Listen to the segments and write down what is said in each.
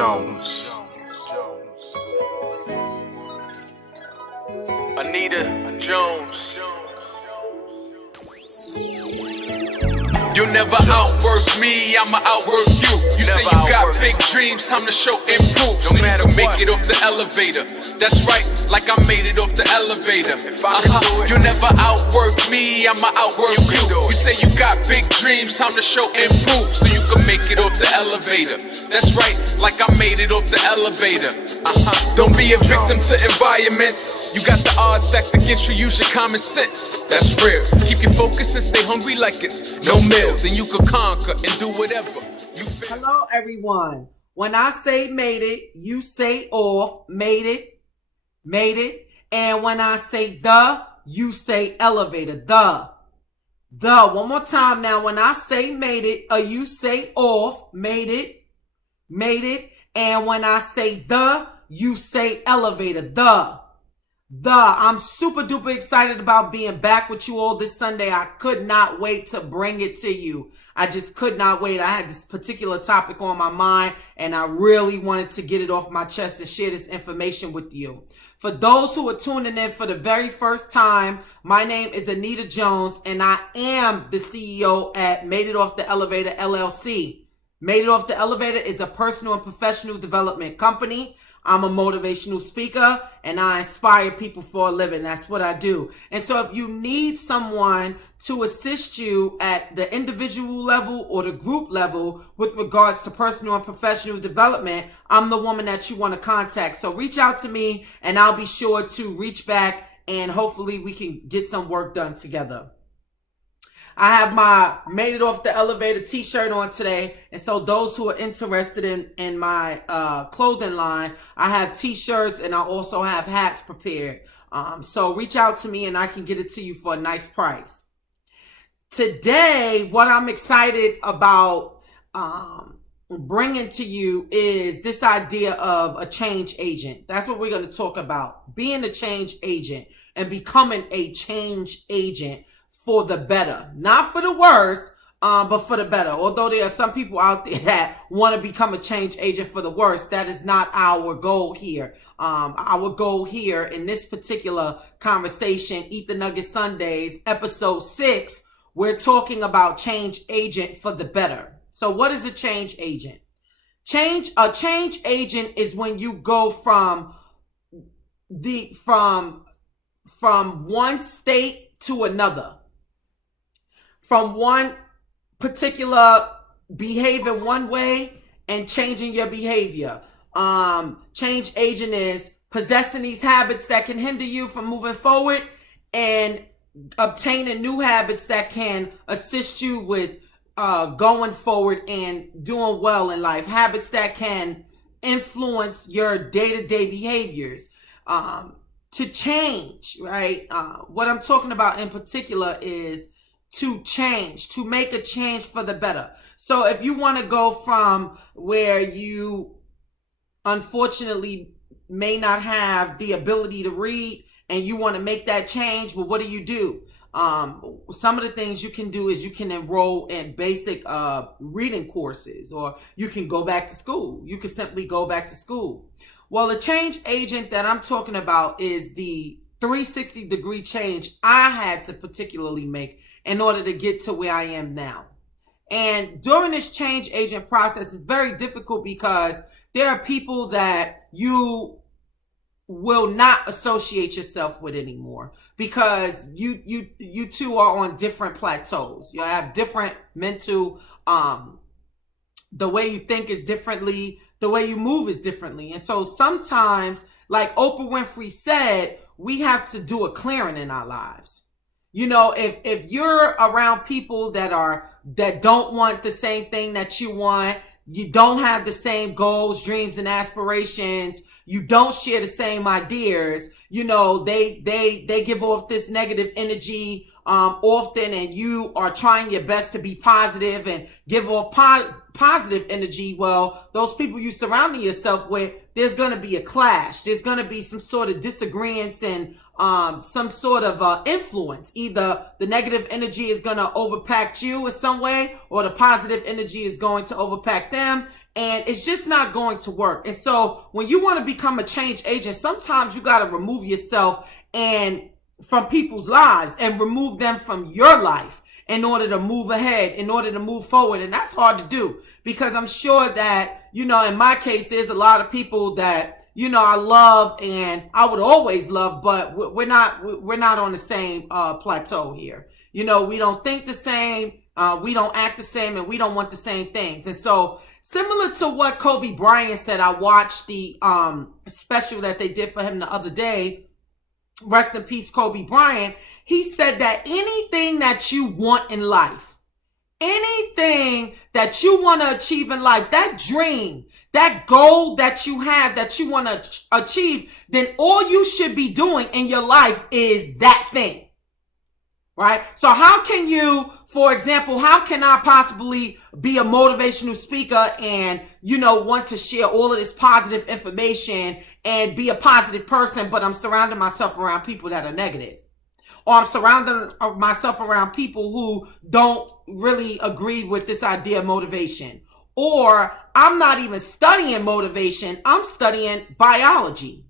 Jones. Anita Jones. You'll never outwork me, I'ma outwork you. You say you got big dreams, time to show and prove. So you can make it off the elevator. That's right, like I made it off the elevator. You'll never outwork me, I'ma outwork you. You say you got big dreams, time to show and prove. So you can make it off the elevator. That's right, like I made it off the elevator. Don't be a victim to environments. You got the odds stacked against you, use your common sense. That's real. Keep your focus and stay hungry like it's no meal. Then you could conquer and do whatever you feel. Hello, everyone. When I say made it, you say off. Made it. And when I say the, you say elevator. The. One more time now. When I say made it, you say off. Made it. And when I say the, you say elevator. The. I'm super duper excited about being back with you all this Sunday. I could not wait to bring it to you. I just could not wait. I had this particular topic on my mind and I really wanted to get it off my chest and share this information with you. For those who are tuning in for the very first time, my name is Anita Jones and I am the CEO at Made It Off the Elevator LLC. Made It Off the Elevator is a personal and professional development company. I'm a motivational speaker and I inspire people for a living. That's what I do. And so if you need someone to assist you at the individual level or the group level with regards to personal and professional development, I'm the woman that you want to contact. So reach out to me and I'll be sure to reach back and hopefully we can get some work done together. I have my Made It Off the Elevator t-shirt on today. And so those who are interested in my clothing line, I have t-shirts and I also have hats prepared. So reach out to me and I can get it to you for a nice price. Today, what I'm excited about bringing to you is this idea of a change agent. That's what we're going to talk about. Being a change agent and becoming a change agent for the better, not for the worse, but for the better. Although there are some people out there that want to become a change agent for the worse, that is not our goal here. Our goal here in this particular conversation, Eat the Nugget Sundays, episode 6, we're talking about change agent for the better. So what is a change agent? A change agent is when you go from one state to another. From one particular behavior one way and changing your behavior. Change agent is possessing these habits that can hinder you from moving forward and obtaining new habits that can assist you with going forward and doing well in life. Habits that can influence your day-to-day behaviors. To change, right? What I'm talking about in particular is to change, to make a change for the better. So if you want to go from where you unfortunately may not have the ability to read and you want to make that change, well, what do? Some of the things you can do is you can enroll in basic reading courses, or you can go back to school. You can simply go back to school. Well, the change agent that I'm talking about is the 360-degree change I had to particularly make in order to get to where I am now. And during this change agent process, it's very difficult because there are people that you will not associate yourself with anymore because you two are on different plateaus. You have different mental, the way you think is differently, the way you move is differently. And so sometimes, like Oprah Winfrey said, we have to do a clearing in our lives. You know, if you're around people that don't want the same thing that you want, you don't have the same goals, dreams, and aspirations, you don't share the same ideas, you know, they give off this negative energy often, and you are trying your best to be positive and give off positive energy. Well, those people you surrounding yourself with, there's going to be a clash. There's going to be some sort of disagreements and some sort of influence. Either the negative energy is going to overpack you in some way, or the positive energy is going to overpack them. And it's just not going to work. And so when you want to become a change agent, sometimes you got to remove yourself and from people's lives and remove them from your life in order to move ahead, in order to move forward. And that's hard to do because I'm sure that, in my case, there's a lot of people that, I love and I would always love, but we're not on the same plateau here. We don't think the same, we don't act the same, and we don't want the same things. And so similar to what Kobe Bryant said, I watched the special that they did for him the other day. Rest in peace, Kobe Bryant. He said that anything that you want in life, anything that you want to achieve in life, that dream, that goal that you have that you want to achieve, then all you should be doing in your life is that thing. Right? So how can you, for example, how can I possibly be a motivational speaker and, want to share all of this positive information and be a positive person, but I'm surrounding myself around people that are negative? Or I'm surrounding myself around people who don't really agree with this idea of motivation. Or I'm not even studying motivation, I'm studying biology.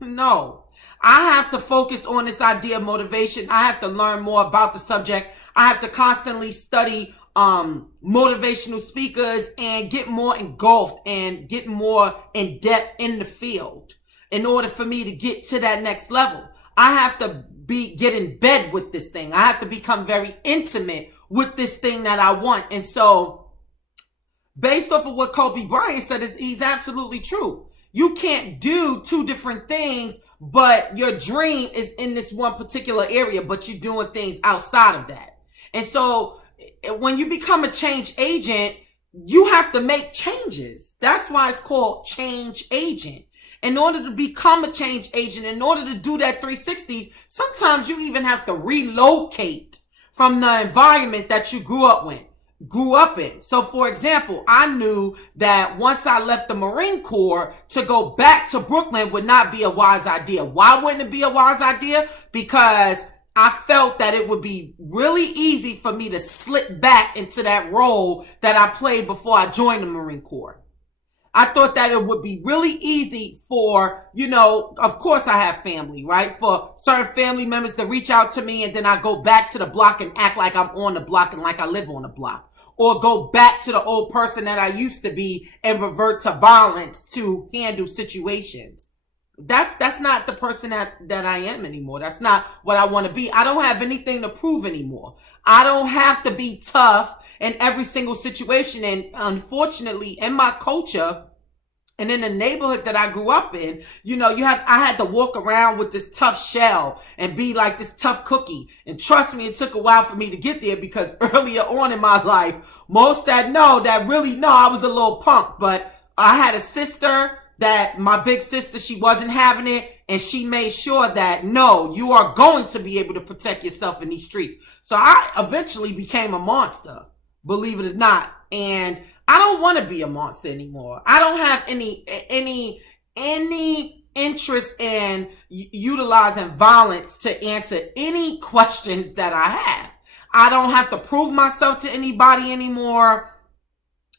No. I have to focus on this idea of motivation. I have to learn more about the subject. I have to constantly study motivational speakers and get more engulfed and get more in depth in the field in order for me to get to that next level. I have to get in bed with this thing. I have to become very intimate with this thing that I want. And so based off of what Kobe Bryant said, he's absolutely true. You can't do two different things, but your dream is in this one particular area, but you're doing things outside of that. And so when you become a change agent, you have to make changes. That's why it's called change agent. In order to become a change agent, in order to do that 360, sometimes you even have to relocate from the environment that you grew up in. So for example, I knew that once I left the Marine Corps, to go back to Brooklyn would not be a wise idea. Why wouldn't it be a wise idea? Because I felt that it would be really easy for me to slip back into that role that I played before I joined the Marine Corps. I thought that it would be really easy for, of course I have family, right? For certain family members to reach out to me and then I go back to the block and act like I'm on the block and like I live on the block. Or go back to the old person that I used to be and revert to violence to handle situations. That's not the person that I am anymore. That's not what I want to be. I don't have anything to prove anymore. I don't have to be tough in every single situation. And unfortunately, in my culture and in the neighborhood that I grew up in, I had to walk around with this tough shell and be like this tough cookie. And trust me, it took a while for me to get there because earlier on in my life, most that really know I was a little punk. But I had a sister that my big sister, she wasn't having it. And she made sure that, no, you are going to be able to protect yourself in these streets. So I eventually became a monster, believe it or not. And I don't want to be a monster anymore. I don't have any interest in utilizing violence to answer any questions that I have. I don't have to prove myself to anybody anymore.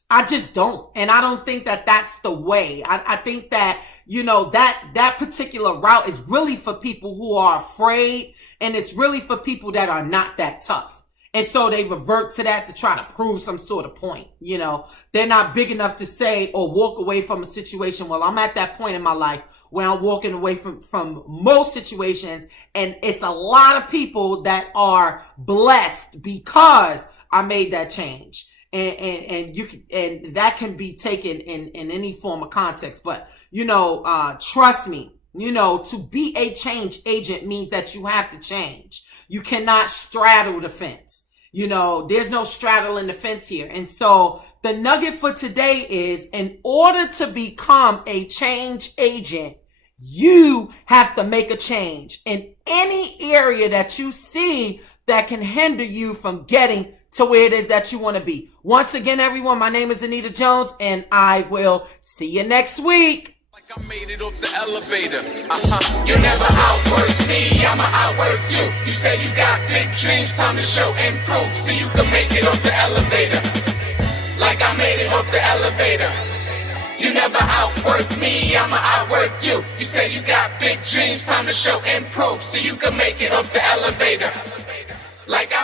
I just don't. And I don't think that that's the way. I think that, that particular route is really for people who are afraid, and it's really for people that are not that tough. And so they revert to that to try to prove some sort of point. They're not big enough to say or walk away from a situation. Well, I'm at that point in my life where I'm walking away from most situations. And it's a lot of people that are blessed because I made that change. And that can be taken in any form of context. But, trust me, to be a change agent means that you have to change. You cannot straddle the fence. There's no straddling the fence here. And so the nugget for today is, in order to become a change agent, you have to make a change in any area that you see that can hinder you from getting to where it is that you want to be. Once again, everyone, my name is Anita Jones, and I will see you next week. Like I made it off the elevator. You never outwork me, I'ma outwork you. You say you got big dreams, time to show and prove, so you can make it off the elevator. like I made it off the elevator. You never outwork me, I'ma outwork you. You say you got big dreams, time to show and prove, so you can make it off the elevator. Like I